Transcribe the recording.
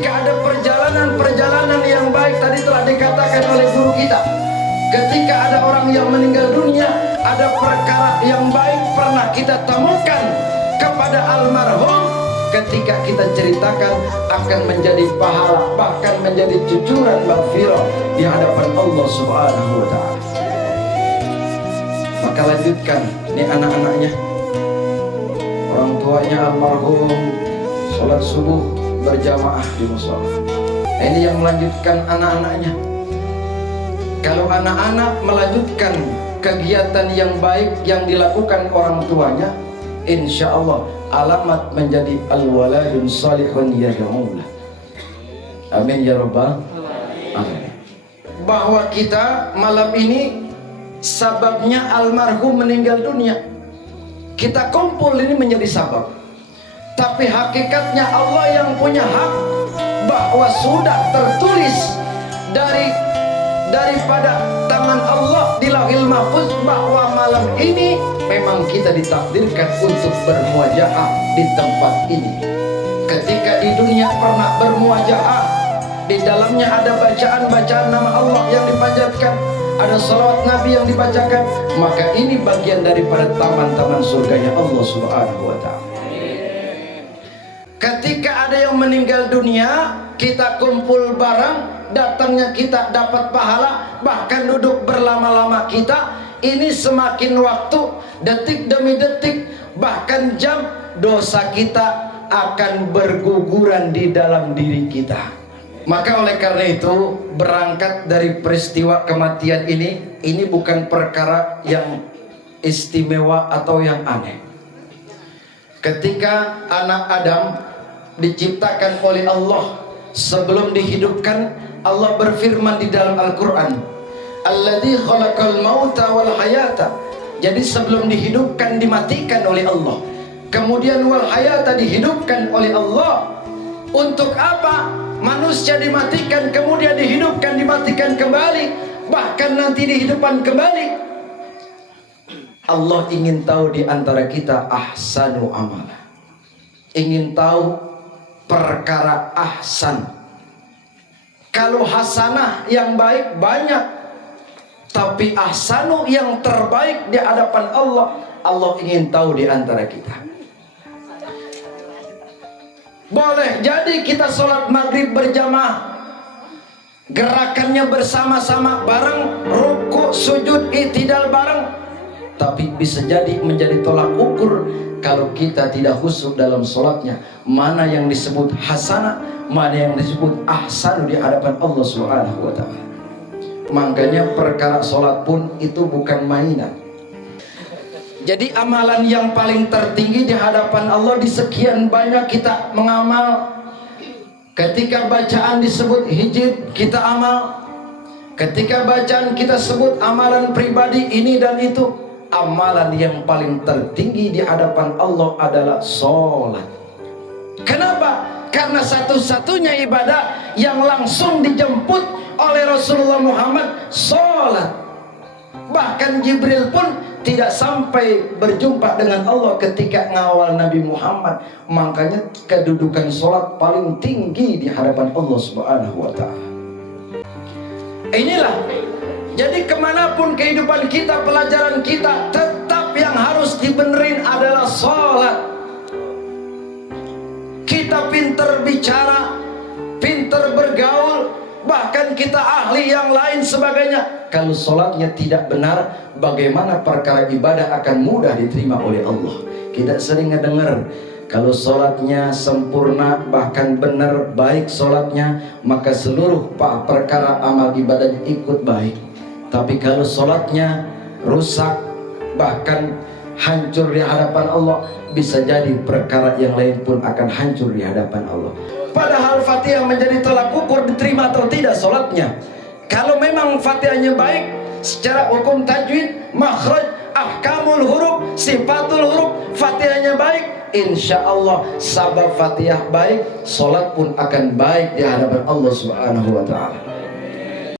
ketika ada perjalanan yang baik, tadi telah dikatakan oleh guru kita, ketika ada orang yang meninggal dunia, ada perkara yang baik pernah kita temukan kepada almarhum, ketika kita ceritakan akan menjadi pahala, bahkan menjadi cucuran maghfirah di hadapan Allah Subhanahu wa ta'ala. Maka lanjutkan, ini anak-anaknya, orang tuanya almarhum sholat subuh berjamaah di musola. Ini yang melanjutkan anak-anaknya. Kalau anak-anak melanjutkan kegiatan yang baik yang dilakukan orang tuanya, insya Allah alamat menjadi al-waladun salihun yad'ulah. Amin ya rabbal alamin. Bahwa kita malam ini sababnya almarhum meninggal dunia, kita kumpul ini menjadi sabab, tapi hakikatnya Allah yang punya hak, bahwa sudah tertulis daripada tangan Allah di Lauhil Mahfuz bahwa malam ini memang kita ditakdirkan untuk bermuajaah di tempat ini. Ketika di dunia pernah bermuajaah, di dalamnya ada bacaan-bacaan nama Allah yang dipanjatkan, ada salawat Nabi yang dibacakan, maka ini bagian daripada taman-taman surganya Allah Subhanahu wa ta'ala. Ketika ada yang meninggal dunia, kita kumpul bareng, datangnya kita dapat pahala, bahkan duduk berlama-lama kita, ini semakin waktu, detik demi detik, bahkan jam, dosa kita akan berguguran di dalam diri kita. Maka oleh karena itu, berangkat dari peristiwa kematian ini bukan perkara yang istimewa atau yang aneh. Ketika anak Adam diciptakan oleh Allah, sebelum dihidupkan, Allah berfirman di dalam Al-Quran, alladzi khalaqal mauta wal hayata. Jadi sebelum dihidupkan dimatikan oleh Allah, kemudian wal hayata dihidupkan oleh Allah. Untuk apa? Manusia dimatikan, kemudian dihidupkan, dimatikan kembali, bahkan nanti dihidupkan kembali. Allah ingin tahu di antara kita ahsanu amala, ingin tahu perkara ahsan. Kalau hasanah yang baik banyak, tapi ahsanu yang terbaik di hadapan Allah, Allah ingin tahu di antara kita. Boleh jadi kita sholat maghrib berjamaah, gerakannya bersama-sama bareng, ruku, sujud, i'tidal bareng, tapi bisa jadi menjadi tolak ukur kalau kita tidak khusyuk dalam sholatnya. Mana yang disebut hasanah, mana yang disebut ahsanu di hadapan Allah Subhanahu wa ta'ala. Makanya perkara sholat pun itu bukan mainan. Jadi amalan yang paling tertinggi di hadapan Allah, di sekian banyak kita mengamal. Ketika bacaan disebut hijab, kita amal. Ketika bacaan kita sebut amalan pribadi ini dan itu, amalan yang paling tertinggi di hadapan Allah adalah sholat. Kenapa? Karena satu-satunya ibadah yang langsung dijemput oleh Rasulullah Muhammad, sholat. Bahkan Jibril pun tidak sampai berjumpa dengan Allah ketika ngawal Nabi Muhammad. Makanya kedudukan sholat paling tinggi di hadapan Allah Subhanahu wa ta'ala. Inilah, jadi kemanapun kehidupan kita, pelajaran kita, tetap yang harus dibenerin adalah sholat. Kita pinter bicara, pinter bergaul, bahkan kita ahli yang lain sebagainya. Kalau sholatnya tidak benar, bagaimana perkara ibadah akan mudah diterima oleh Allah? Kita sering ngedengar, kalau sholatnya sempurna, bahkan benar, baik sholatnya, maka seluruh perkara amal ibadahnya ikut baik. Tapi kalau sholatnya rusak, bahkan hancur di hadapan Allah, bisa jadi perkara yang lain pun akan hancur di hadapan Allah. Padahal Fatihah menjadi tolak ukur diterima atau tidak sholatnya. Kalau memang Fatihahnya baik, secara hukum tajwid, makhraj, ahkamul huruf, sifatul huruf, Fatihahnya baik, insya Allah sabab Fatihah baik, sholat pun akan baik di hadapan Allah Subhanahu wa ta'ala.